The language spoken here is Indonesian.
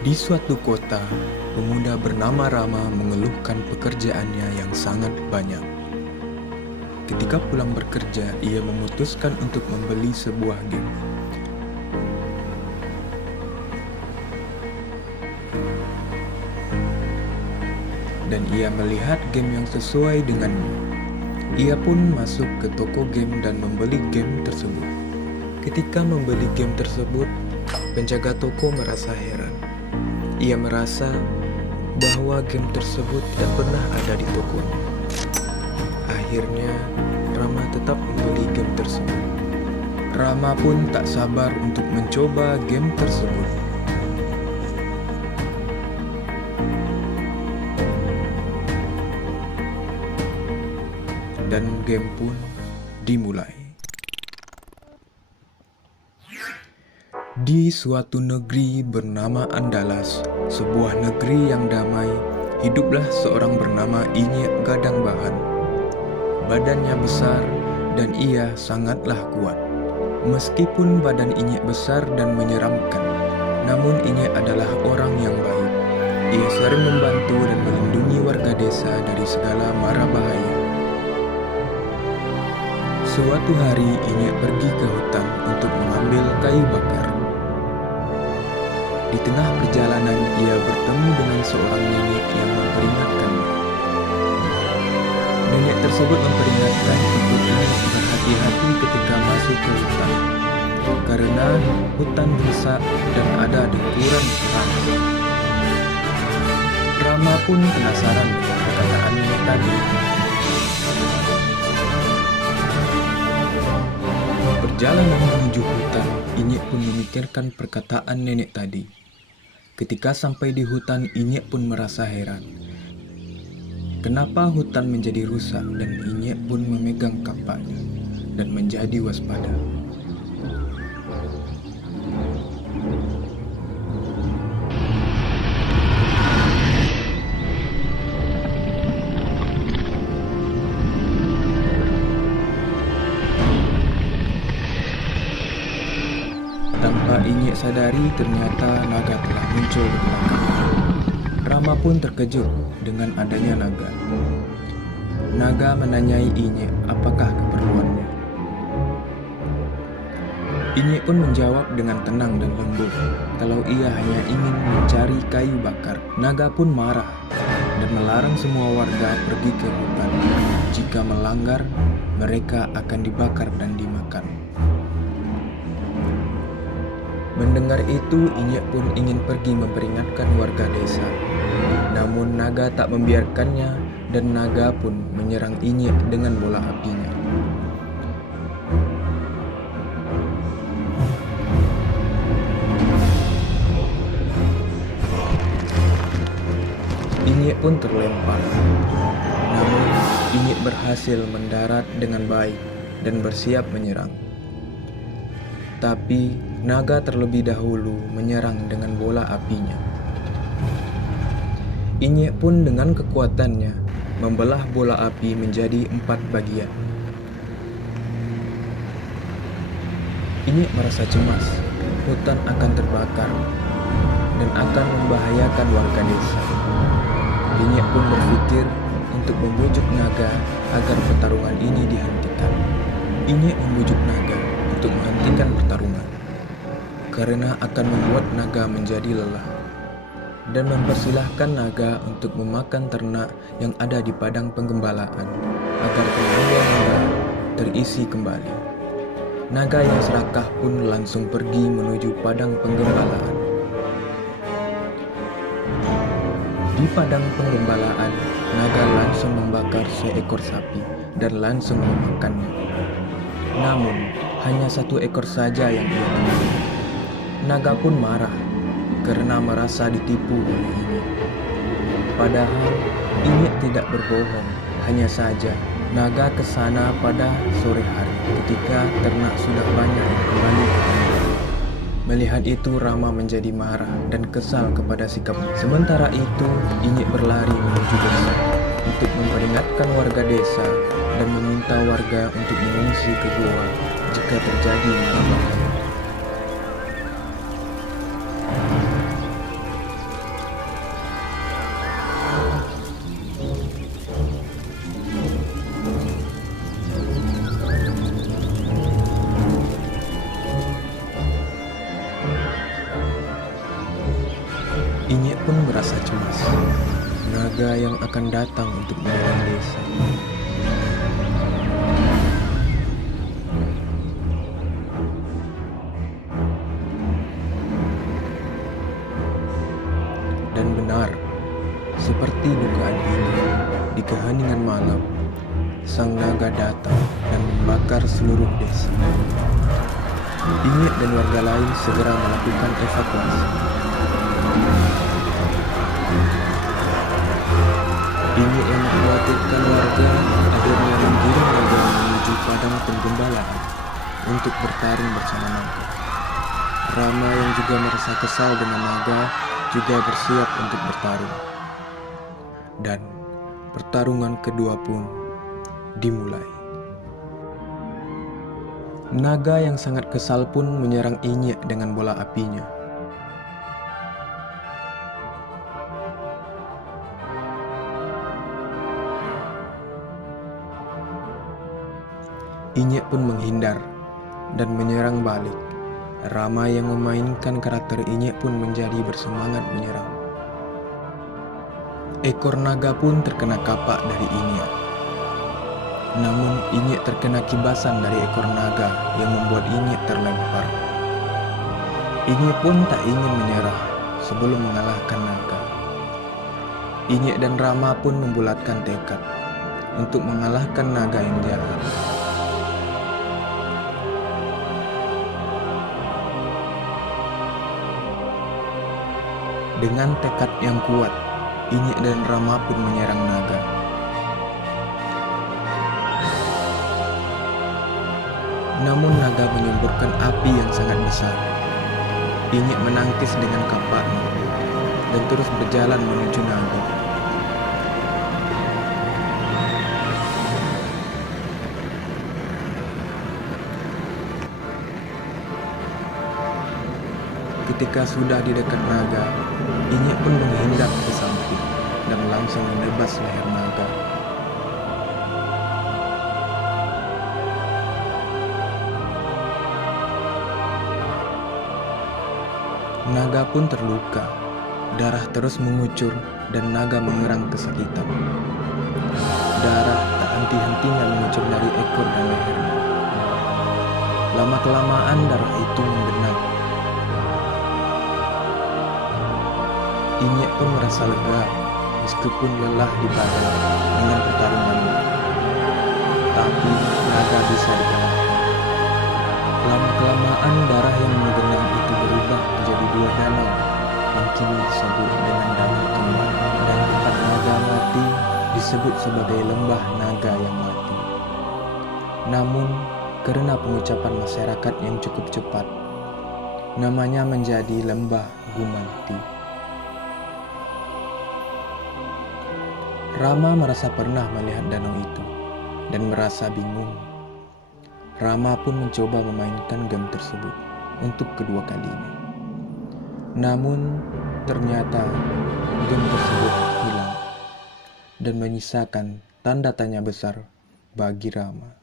Di suatu kota, pemuda bernama Rama mengeluhkan pekerjaannya yang sangat banyak. Ketika pulang bekerja, ia memutuskan untuk membeli sebuah game. Dan ia melihat game yang sesuai dengannya. Ia pun masuk ke toko game dan membeli game tersebut. Ketika membeli game tersebut, penjaga toko merasa heran. Ia merasa bahwa game tersebut tidak pernah ada di tokonya. Akhirnya, Rama tetap membeli game tersebut. Rama pun tak sabar untuk mencoba game tersebut. Dan game pun dimulai. Di suatu negeri bernama Andalas, sebuah negeri yang damai, hiduplah seorang bernama Inyek Gadang Bahan. Badannya besar dan ia sangatlah kuat. Meskipun badan Inyek besar dan menyeramkan, namun Inyek adalah orang yang baik. Ia sering membantu dan melindungi warga desa dari segala mara bahaya. Suatu hari Inyek pergi ke hutan untuk mengambil kayu bakar. Di tengah perjalanan ia bertemu dengan seorang nenek yang memperingatkannya. Nenek tersebut memperingatkan untuk Inyek berhati-hati ketika masuk ke hutan, karena hutan rusak dan ada dekuran perang. Rama pun penasaran dengan perkataan nenek tadi. Perjalanan menuju hutan, Inyek pun memikirkan perkataan nenek tadi. Ketika sampai di hutan, Inyek pun merasa heran. Kenapa hutan menjadi rusak dan Inyek pun memegang kapaknya dan menjadi waspada. Tanpa Inyek sadari, ternyata naga telah muncul di belakangnya. Rama pun terkejut dengan adanya naga. Naga menanyai Inyek apakah keperluannya. Inyek pun menjawab dengan tenang dan lembut kalau ia hanya ingin mencari kayu bakar. Naga pun marah dan melarang semua warga pergi ke hutan. Jika melanggar, mereka akan dibakar dan dimakan. Mendengar itu, Inyek pun ingin pergi memperingatkan warga desa. Namun naga tak membiarkannya dan naga pun menyerang Inyek dengan bola apinya. Inyek pun terlempar. Namun Inyek berhasil mendarat dengan baik dan bersiap menyerang. Tapi naga terlebih dahulu menyerang dengan bola apinya. Inyek pun dengan kekuatannya membelah bola api menjadi 4 bagian. Inyek merasa cemas, hutan akan terbakar dan akan membahayakan warga desa. Inyek pun berpikir untuk membujuk naga agar pertarungan ini dihentikan. Inyek membujuk naga untuk menghentikan pertarungan, karena akan membuat naga menjadi lelah, dan mempersilahkan naga untuk memakan ternak yang ada di padang penggembalaan, agar tenaga naga terisi kembali. Naga yang serakah pun langsung pergi menuju padang penggembalaan. Di padang penggembalaan, naga langsung membakar seekor sapi dan langsung memakannya. Namun, hanya 1 ekor saja yang ia temui. Naga pun marah karena merasa ditipu oleh Inyek. Padahal Inyek tidak berbohong, hanya saja naga ke sana pada sore hari ketika ternak sudah banyak yang kembali ke kandang. Melihat itu, Rama menjadi marah dan kesal kepada sikapnya. Sementara itu, Inyek berlari menuju desa untuk memperingatkan warga desa dan meminta warga untuk mengungsi ke gua jika terjadi mara bahaya. pun merasa cemas. Naga yang akan datang untuk menyerang desa. Dan benar, seperti dugaan ini, di keheningan malam, sang naga datang dan membakar seluruh desa. Inyek dan warga lain segera melakukan evakuasi. Inyek yang mengkhawatirkan warga akhirnya menggiring naga menuju padang penggembalaan untuk bertarung bersama naga. Rama yang juga merasa kesal dengan naga juga bersiap untuk bertarung. Dan pertarungan kedua pun dimulai. Naga yang sangat kesal pun menyerang Inyek dengan bola apinya. Inyek pun menghindar dan menyerang balik. Rama yang memainkan karakter Inyek pun menjadi bersemangat menyerang. Ekor naga pun terkena kapak dari Inyek. Namun Inyek terkena kibasan dari ekor naga yang membuat Inyek terlempar. Inyek pun tak ingin menyerah sebelum mengalahkan naga. Inyek dan Rama pun membulatkan tekad untuk mengalahkan naga yang jahat. Dengan tekad yang kuat, Inyek dan Rama pun menyerang naga. Namun naga menyemburkan api yang sangat besar. Inyek menangkis dengan kapaknya dan terus berjalan menuju naga. Ketika sudah di dekat naga, Inyek pun menghindar ke samping dan langsung menebas leher naga. Naga pun terluka, darah terus mengucur dan naga mengerang kesakitan. Darah tak henti-hentinya mengucur dari ekor dan lehernya. Lama-kelamaan darah itu menggenang. Inyek pun merasa lega meskipun lelah di badan dengan pertarungannya. Tapi naga bisa dikalahkan. Lama-kelamaan darah yang menggenang itu berubah menjadi dua danau yang kini disebut dengan danau kembar, dan tempat naga mati disebut sebagai lembah naga yang mati. Namun karena pengucapan masyarakat yang cukup cepat, namanya menjadi lembah Gumanti. Rama merasa pernah melihat danau itu dan merasa bingung. Rama pun mencoba memainkan game tersebut untuk kedua kalinya. Namun ternyata game tersebut hilang dan menyisakan tanda tanya besar bagi Rama.